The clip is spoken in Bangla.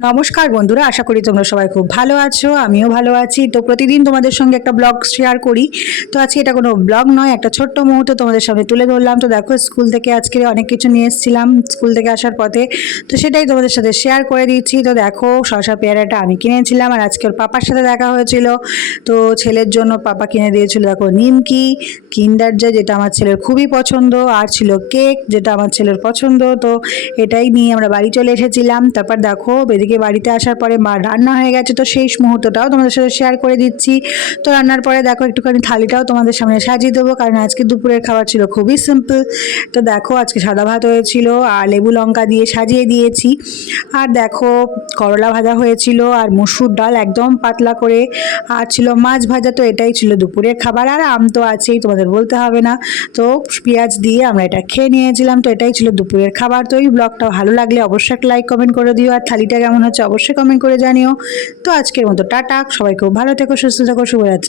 নমস্কার বন্ধুরা, আশা করি তোমরা সবাই খুব ভালো আছো, আমিও ভালো আছি। তো প্রতিদিন তোমাদের সঙ্গে একটা ব্লগ শেয়ার করি। তো আজকে এটা কোনো ব্লগ নয়, একটা ছোট্ট মুহূর্ত তোমাদের সামনে তুলে ধরলাম। তো দেখো, স্কুল থেকে আজকে অনেক কিছু নিয়ে এসেছিলাম স্কুল থেকে আসার পথে। তো সেটাই তোমাদের সাথে শেয়ার করে দিচ্ছি। তো দেখো, শশা পেয়ারাটা আমি কিনেছিলাম আর আজকে ওর পাপার সাথে দেখা হয়েছিল। তো ছেলের জন্য পাপা কিনে দিয়েছিল, দেখো, নিমকি, কিন্ডার জয়, যেটা আমার ছেলের খুবই পছন্দ, আর ছিল কেক, যেটা আমার ছেলের পছন্দ। তো এটাই নিয়ে আমরা বাড়ি চলে এসেছিলাম। তারপর দেখো এদিকে বাড়িতে আসার পরে মা রান্না হয়ে গেছে, তো সেই মুহূর্তটাও তোমাদের সাথে শেয়ার করে দিচ্ছি। তো রান্নার পরে দেখো একটুখানি থালিটাও তোমাদের সামনে সাজিয়ে দেবো, কারণ আজকে দুপুরের খাবার ছিল খুবই সিম্পল তো দেখো আজকে সাদা ভাত হয়েছিল আর লেবু লঙ্কা দিয়ে সাজিয়ে দিয়েছি। আর দেখো করলা ভাজা হয়েছিল আর মসুর ডাল একদম পাতলা করে। আর ছিল মাছ ভাজা, তো এটাই ছিল দুপুরের খাবার। আর আম তো আছেই, তোমাদের বলতে হবে না। তো পেঁয়াজ দিয়ে আমরা এটা খেয়ে নিয়েছিলাম, তো এটাই ছিল দুপুরের খাবার। তো এই ব্লগটা ভালো লাগলে অবশ্যই একটা লাইক কমেন্ট করে দিও। আর থালিটা কেমন হচ্ছে অবশ্যই কমেন্ট করে জানিও। তো আজকের মতো টাটা, সবাই খুব ভালো থেকো, সুস্থ থেকো, শুভরাত্রি।